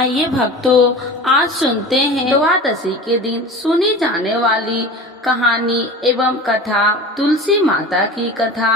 आइए भक्तों, आज सुनते हैं द्वादशी के दिन सुनी जाने वाली कहानी एवं कथा, तुलसी माता की कथा,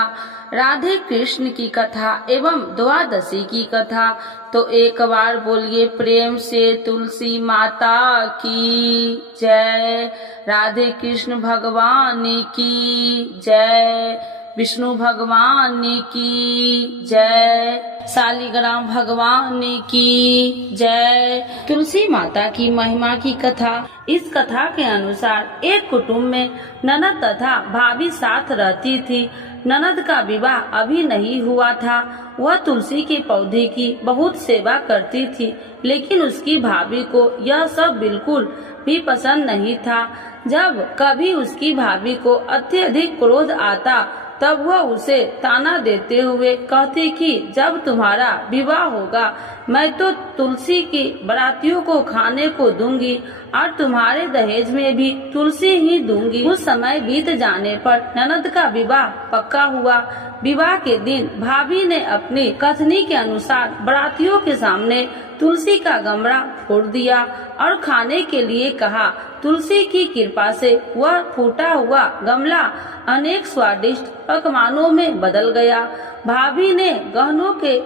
राधे कृष्ण की कथा एवं द्वादशी की कथा। तो एक बार बोलिए प्रेम से तुलसी माता की जय, राधे कृष्ण भगवान की जय, विष्णु भगवान की जय, शालिग्राम भगवान की जय। तुलसी माता की महिमा की कथा। इस कथा के अनुसार एक कुटुंब में ननद तथा भाभी साथ रहती थी। ननद का विवाह अभी नहीं हुआ था। वह तुलसी के पौधे की बहुत सेवा करती थी, लेकिन उसकी भाभी को यह सब बिल्कुल भी पसंद नहीं था। जब कभी उसकी भाभी को अत्यधिक क्रोध आता तब वह उसे ताना देते हुए कहती कि जब तुम्हारा विवाह होगा मैं तो तुलसी की बारातियों को खाने को दूंगी और तुम्हारे दहेज में भी तुलसी ही दूंगी। उस समय बीत जाने पर ननद का विवाह पक्का हुआ। विवाह के दिन भाभी ने अपनी कथनी के अनुसार बारातियों के सामने तुलसी का गमला फोड़ दिया और खाने के लिए कहा। तुलसी की कृपा से वह फूटा हुआ गमला अनेक स्वादिष्ट पकवानों में बदल गया। भाभी ने गहनों के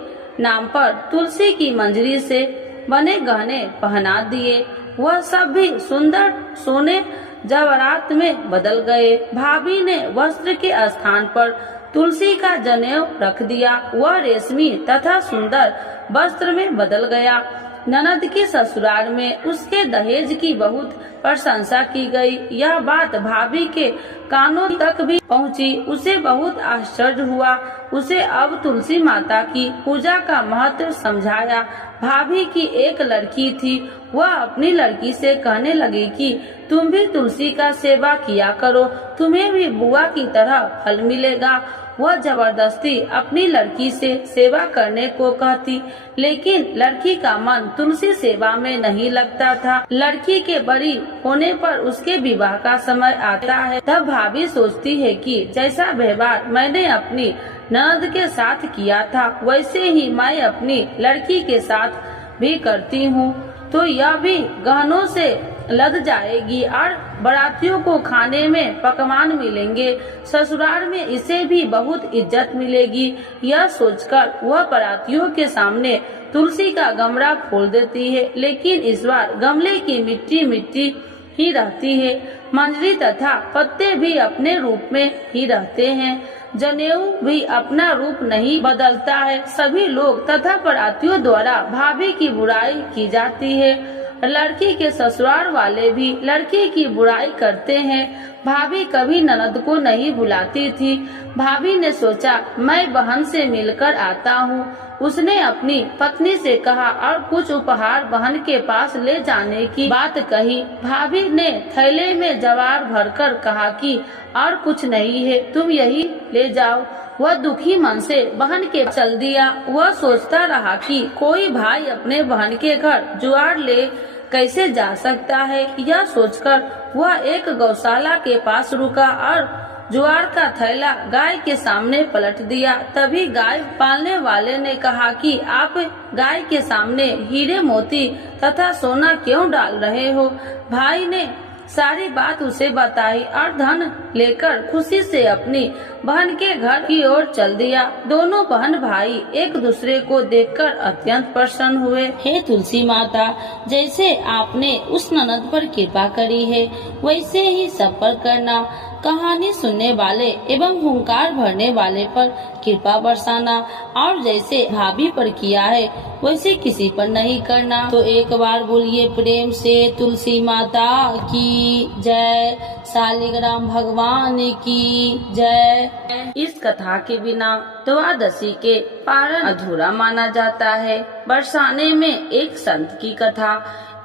नाम पर तुलसी की मंजरी से बने गहने पहना दिए। वह सब भी सुंदर सोने जवाहरात में बदल गए। भाभी ने वस्त्र के स्थान पर तुलसी का जनेऊ रख दिया। वह रेशमी तथा सुंदर वस्त्र में बदल गया। ननद के ससुराल में उसके दहेज की बहुत प्रशंसा की गई। यह बात भाभी के कानों तक भी पहुंची। उसे बहुत आश्चर्य हुआ। उसे अब तुलसी माता की पूजा का महत्व समझाया। भाभी की एक लड़की थी। वह अपनी लड़की से कहने लगी कि तुम भी तुलसी का सेवा किया करो, तुम्हें भी बुआ की तरह फल मिलेगा। वह जबरदस्ती अपनी लड़की से सेवा करने को कहती, लेकिन लड़की का मन तुलसी सेवा में नहीं लगता था। लड़की के बड़ी होने पर उसके विवाह का समय आता है। तब भाभी सोचती है कि जैसा व्यवहार मैंने अपनी ननद के साथ किया था वैसे ही मैं अपनी लड़की के साथ भी करती हूँ, तो यह भी गहनों से लद जाएगी और बारातियों को खाने में पकवान मिलेंगे। ससुराल में इसे भी बहुत इज्जत मिलेगी। यह सोचकर वह बारातियों के सामने तुलसी का गमला फोड़ देती है, लेकिन इस बार गमले की मिट्टी मिट्टी ही रहती है। मंजरी तथा पत्ते भी अपने रूप में ही रहते हैं। जनेऊ भी अपना रूप नहीं बदलता है। सभी लोग तथा बारातियों द्वारा भाभी की बुराई की जाती है। लड़की के ससुराल वाले भी लड़की की बुराई करते हैं। भाभी कभी ननद को नहीं बुलाती थी। भाभी ने सोचा मैं बहन से मिलकर आता हूँ। उसने अपनी पत्नी से कहा और कुछ उपहार बहन के पास ले जाने की बात कही। भाभी ने थैले में जवार भरकर कहा कि और कुछ नहीं है, तुम यही ले जाओ। वह दुखी मन से बहन के चल दिया। वह सोचता रहा कि कोई भाई अपने बहन के घर जुआर ले कैसे जा सकता है। यह सोचकर वह एक गौशाला के पास रुका और जुआर का थैला गाय के सामने पलट दिया। तभी गाय पालने वाले ने कहा कि आप गाय के सामने हीरे मोती तथा सोना क्यों डाल रहे हो। भाई ने सारी बात उसे बताई और धन लेकर खुशी से अपनी बहन के घर की ओर चल दिया। दोनों बहन भाई एक दूसरे को देखकर अत्यंत प्रसन्न हुए। हे तुलसी माता, जैसे आपने उस ननद पर कृपा करी है वैसे ही सब पर करना। कहानी सुनने वाले एवं हुंकार भरने वाले पर कृपा बरसाना, और जैसे भाभी पर किया है वैसे किसी पर नहीं करना। तो एक बार बोलिए प्रेम से तुलसी माता की जय, शालिग्राम भगवान की जय। इस कथा के बिना द्वादशी के पारण अधूरा माना जाता है। बरसाने में एक संत की कथा।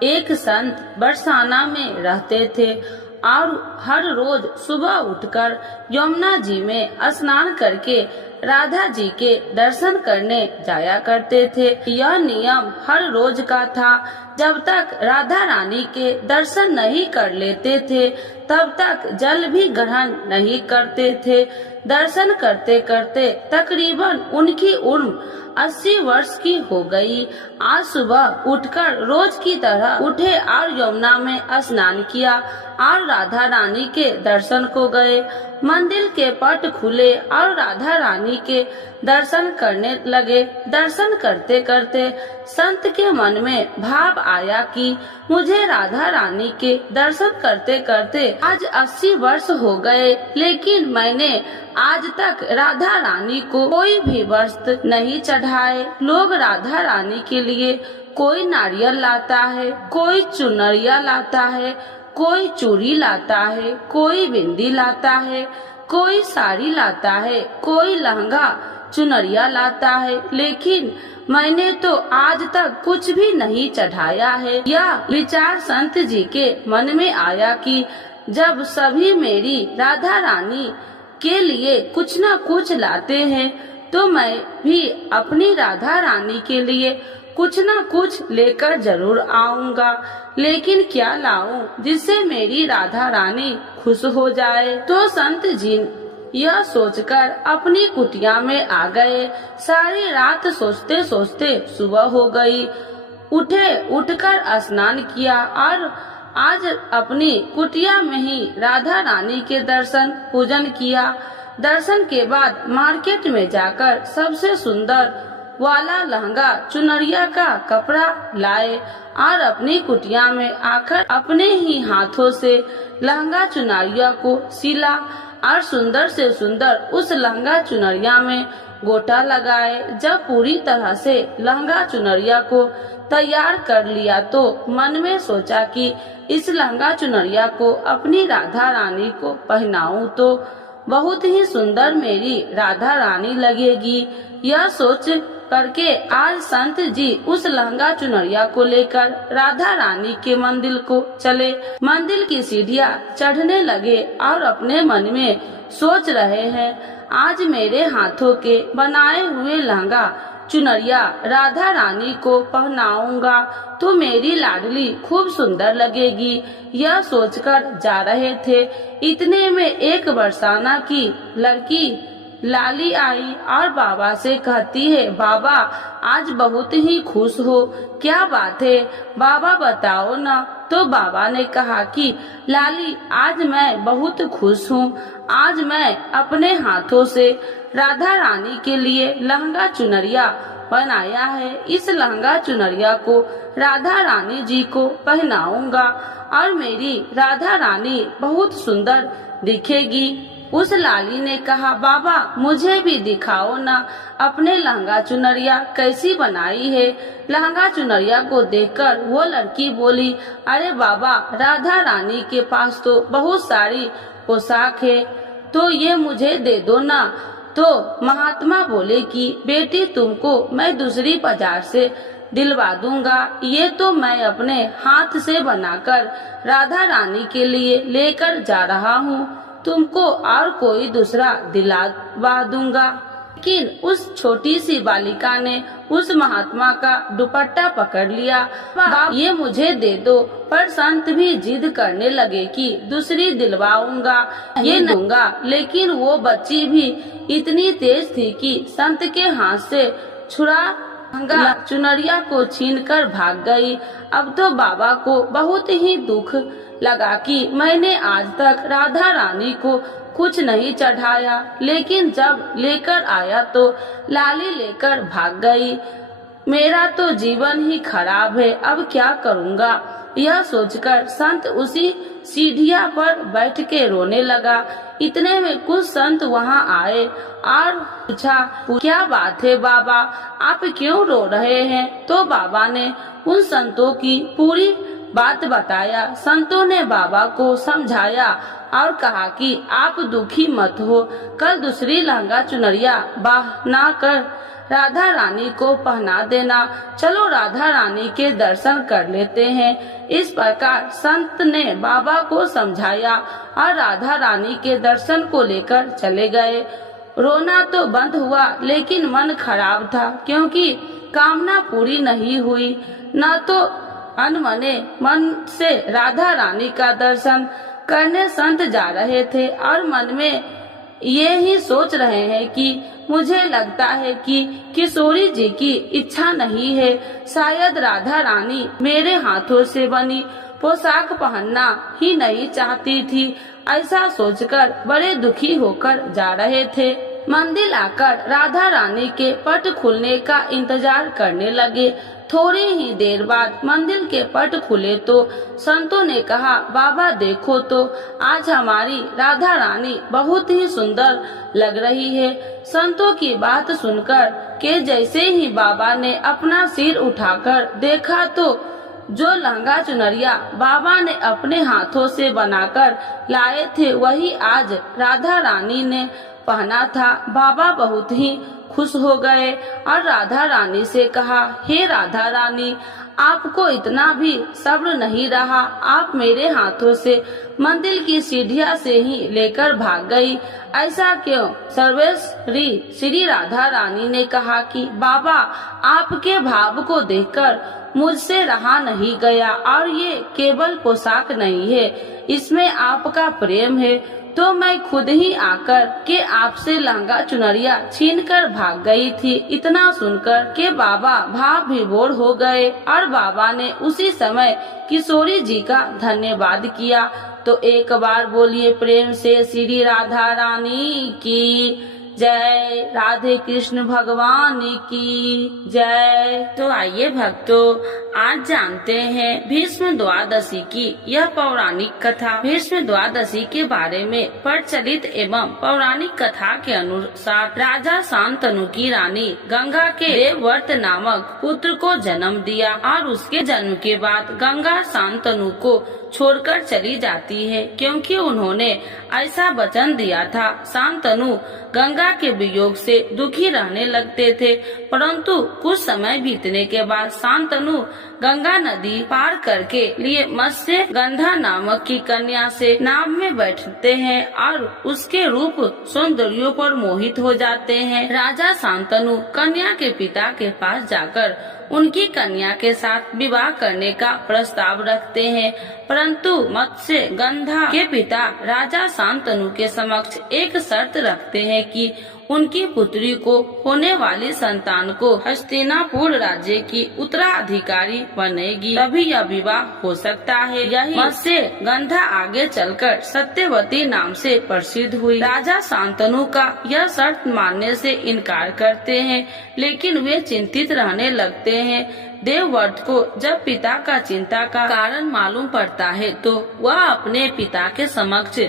एक संत बरसाना में रहते थे और हर रोज सुबह उठकर यमुना जी में स्नान करके राधा जी के दर्शन करने जाया करते थे। यह नियम हर रोज का था। जब तक राधा रानी के दर्शन नहीं कर लेते थे तब तक जल भी ग्रहण नहीं करते थे। दर्शन करते करते तकरीबन उनकी उम्र 80 वर्ष की हो गई। आज सुबह उठकर रोज की तरह उठे और यमुना में स्नान किया और राधा रानी के दर्शन को गए। मंदिर के पट खुले और राधा रानी के दर्शन करने लगे। दर्शन करते करते संत के मन में भाव आया कि मुझे राधा रानी के दर्शन करते करते आज 80 वर्ष हो गए, लेकिन मैंने आज तक राधा रानी को कोई भी वस्त्र नहीं चढ़ाए। लोग राधा रानी के लिए कोई नारियल लाता है, कोई चुनरिया लाता है, कोई चूड़ी लाता है, कोई बिंदी लाता है, कोई साड़ी लाता है, कोई लहंगा चुनरिया लाता है, लेकिन मैंने तो आज तक कुछ भी नहीं चढ़ाया है। यह विचार संत जी के मन में आया कि जब सभी मेरी राधा रानी के लिए कुछ न कुछ लाते हैं, तो मैं भी अपनी राधा रानी के लिए कुछ न कुछ लेकर जरूर आऊंगा। लेकिन क्या लाऊं जिससे मेरी राधा रानी खुश हो जाए। तो संत जी यह सोचकर अपनी कुटिया में आ गए। सारी रात सोचते सोचते सुबह हो गई। उठकर स्नान किया और आज अपनी कुटिया में ही राधा रानी के दर्शन पूजन किया। दर्शन के बाद मार्केट में जाकर सबसे सुंदर वाला लहंगा चुनरिया का कपड़ा लाए और अपनी कुटिया में आकर अपने ही हाथों से लहंगा चुनरिया को सिला और सुंदर से सुंदर उस लहंगा चुनरिया में गोटा लगाए। जब पूरी तरह से लहंगा चुनरिया को तैयार कर लिया तो मन में सोचा कि इस लहंगा चुनरिया को अपनी राधा रानी को पहनाऊं तो बहुत ही सुंदर मेरी राधा रानी लगेगी। यह सोच करके आज संत जी उस लहंगा चुनरिया को लेकर राधा रानी के मंदिर को चले। मंदिर की सीढ़ियाँ चढ़ने लगे और अपने मन में सोच रहे हैं, आज मेरे हाथों के बनाए हुए लहंगा चुनरिया राधा रानी को पहनाऊंगा तो मेरी लाडली खूब सुंदर लगेगी। यह सोचकर जा रहे थे, इतने में एक बरसाना की लड़की लाली आई और बाबा से कहती है, बाबा आज बहुत ही खुश हो, क्या बात है बाबा बताओ ना। तो बाबा ने कहा कि लाली आज मैं बहुत खुश हूँ। आज मैं अपने हाथों से राधा रानी के लिए लहंगा चुनरिया बनाया है। इस लहंगा चुनरिया को राधा रानी जी को पहनाऊंगा और मेरी राधा रानी बहुत सुंदर दिखेगी। उस लाली ने कहा, बाबा मुझे भी दिखाओ ना अपने लहंगा चुनरिया कैसी बनाई है। लहंगा चुनरिया को देखकर वो लड़की बोली, अरे बाबा राधा रानी के पास तो बहुत सारी पोशाक है, तो ये मुझे दे दो ना। तो महात्मा बोले कि बेटी तुमको मैं दूसरी बाजार से दिलवा दूंगा, ये तो मैं अपने हाथ से बनाकर राधा रानी के लिए लेकर जा रहा हूँ, तुमको और कोई दूसरा दिलवा दूंगा। लेकिन उस छोटी सी बालिका ने उस महात्मा का दुपट्टा पकड़ लिया। ये मुझे दे दो। पर संत भी जिद करने लगे कि दूसरी दिलवाऊंगा, ये दूंगा। लेकिन वो बच्ची भी इतनी तेज थी कि संत के हाथ से छुड़ा चुनरिया को छीनकर भाग गई। अब तो बाबा को बहुत ही दुख लगा कि मैंने आज तक राधा रानी को कुछ नहीं चढ़ाया, लेकिन जब लेकर आया तो लाली लेकर भाग गई। मेरा तो जीवन ही खराब है, अब क्या करूँगा। यह सोचकर संत उसी सीढ़िया पर बैठ के रोने लगा। इतने में कुछ संत वहाँ आए और पूछा, क्या बात है बाबा, आप क्यों रो रहे हैं। तो बाबा ने उन संतों की पूरी बात बताया। संतों ने बाबा को समझाया और कहा कि आप दुखी मत हो, कल दूसरी लहंगा चुनरिया बना कर राधा रानी को पहना देना। चलो राधा रानी के दर्शन कर लेते हैं। इस प्रकार संत ने बाबा को समझाया और राधा रानी के दर्शन को लेकर चले गए। रोना तो बंद हुआ, लेकिन मन खराब था, क्योंकि कामना पूरी नहीं हुई। न तो अनमने मन से राधा रानी का दर्शन करने संत जा रहे थे और मन में ये ही सोच रहे हैं कि मुझे लगता है कि किशोरी जी की इच्छा नहीं है। शायद राधा रानी मेरे हाथों से बनी पोशाक पहनना ही नहीं चाहती थी। ऐसा सोचकर बड़े दुखी होकर जा रहे थे। मंदिर आकर राधा रानी के पट खुलने का इंतजार करने लगे। थोड़ी ही देर बाद मंदिर के पट खुले तो संतों ने कहा, बाबा देखो तो आज हमारी राधा रानी बहुत ही सुंदर लग रही है। संतों की बात सुनकर के जैसे ही बाबा ने अपना सिर उठाकर देखा तो जो लहंगा चुनरिया बाबा ने अपने हाथों से बनाकर लाए थे वही आज राधा रानी ने पहना था। बाबा बहुत ही खुश हो गए और राधा रानी से कहा, हे राधा रानी, आपको इतना भी सब्र नहीं रहा, आप मेरे हाथों से मंदिर की सीढ़ियां से ही लेकर भाग गई, ऐसा क्यों? सर्वेश्वरी श्री राधा रानी ने कहा कि बाबा, आपके भाव को देखकर मुझसे रहा नहीं गया और ये केवल पोशाक नहीं है, इसमें आपका प्रेम है, तो मैं खुद ही आकर के आपसे लहंगा चुनरिया छीनकर भाग गई थी। इतना सुनकर के बाबा भाव विभोर हो गए और बाबा ने उसी समय किशोरी जी का धन्यवाद किया। तो एक बार बोलिए प्रेम से श्री राधा रानी की जय, राधे कृष्ण भगवान की जय। तो आइए भक्तों, आज जानते हैं भीष्म द्वादशी की यह पौराणिक कथा। भीष्म द्वादशी के बारे में प्रचलित एवं पौराणिक कथा के अनुसार राजा शांतनु की रानी गंगा के देवव्रत नामक पुत्र को जन्म दिया और उसके जन्म के बाद गंगा शांतनु को छोड़कर चली जाती है, क्योंकि उन्होंने ऐसा वचन दिया था। शांतनु गंगा के वियोग से दुखी रहने लगते थे, परंतु कुछ समय बीतने के बाद शांतनु गंगा नदी पार करके लिए मत्स्य गंधा नामक की कन्या से नाव में बैठते हैं और उसके रूप सौंदर्य पर मोहित हो जाते हैं। राजा शांतनु कन्या के पिता के पास जाकर उनकी कन्या के साथ विवाह करने का प्रस्ताव रखते हैं, परंतु मत्स्य गंधा के पिता राजा शांतनु के समक्ष एक शर्त रखते हैं कि उनकी पुत्री को होने वाली संतान को हस्तिनापुर राज्य की उत्तराधिकारी बनेगी, तभी यह विवाह हो सकता है। यही मत्स्य गंधा आगे चलकर सत्यवती नाम से प्रसिद्ध हुई। राजा शांतनु का यह शर्त मानने से इनकार करते हैं, लेकिन वे चिंतित रहने लगते हैं। देवव्रत को जब पिता का चिंता का कारण मालूम पड़ता है तो वह अपने पिता के समक्ष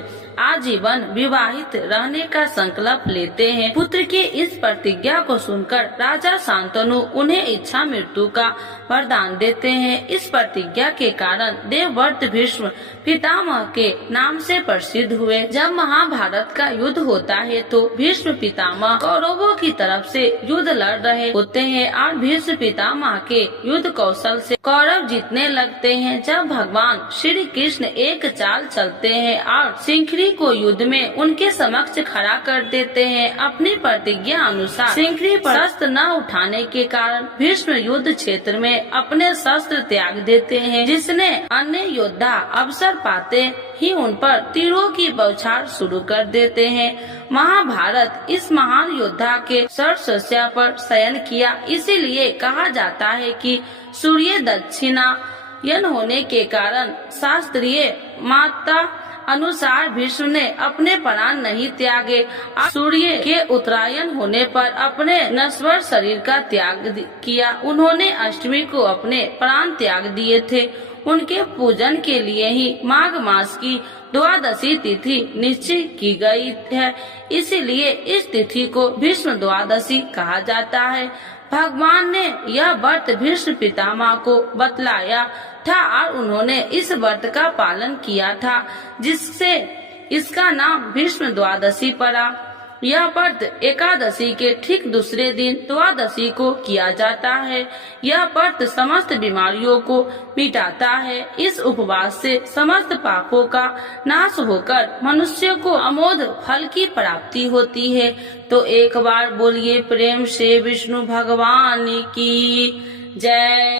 आजीवन विवाहित रहने का संकल्प लेते हैं। पुत्र की इस प्रतिज्ञा को सुनकर राजा शांतनु उन्हें इच्छा मृत्यु का वरदान देते हैं। इस प्रतिज्ञा के कारण देवव्रत भीष्म पितामह के नाम से प्रसिद्ध हुए। जब महाभारत का युद्ध होता है तो भीष्म पितामह कौरवों की तरफ से युद्ध लड़ रहे होते हैं और भीष्म पितामह के युद्ध कौशल से कौरव जीतने लगते हैं। जब भगवान श्री कृष्ण एक चाल चलते हैं और सिंखरी को युद्ध में उनके समक्ष खड़ा कर देते हैं। अपनी प्रतिज्ञा अनुसार सिंखरी पर शस्त्र न उठाने के कारण भीष्म युद्ध क्षेत्र में अपने शस्त्र त्याग देते हैं, जिसने अन्य योद्धा अवसर पाते ही उन पर तीरों की बौछार शुरू कर देते हैं। महाभारत इस महान योद्धा के शस्त्रशैया पर शयन किया, इसीलिए कहा जाता है कि सूर्य दक्षिणायन होने के कारण शास्त्रीय माता अनुसार भीष्म ने अपने प्राण नहीं त्यागे। सूर्य के उत्तरायण होने पर अपने नश्वर शरीर का त्याग किया। उन्होंने अष्टमी को अपने प्राण त्याग दिए थे। उनके पूजन के लिए ही माघ मास की द्वादशी तिथि निश्चित की गई है, इसीलिए इस तिथि को भीष्म द्वादशी कहा जाता है। भगवान ने यह व्रत भीष्म पितामह को बतलाया था और उन्होंने इस व्रत का पालन किया था, जिससे इसका नाम भीष्म द्वादशी पड़ा। यह व्रत एकादशी के ठीक दूसरे दिन द्वादशी को किया जाता है। यह व्रत समस्त बीमारियों को मिटाता है। इस उपवास से समस्त पापों का नाश होकर मनुष्य को अमोघ फल की प्राप्ति होती है। तो एक बार बोलिए प्रेम से विष्णु भगवान की जय।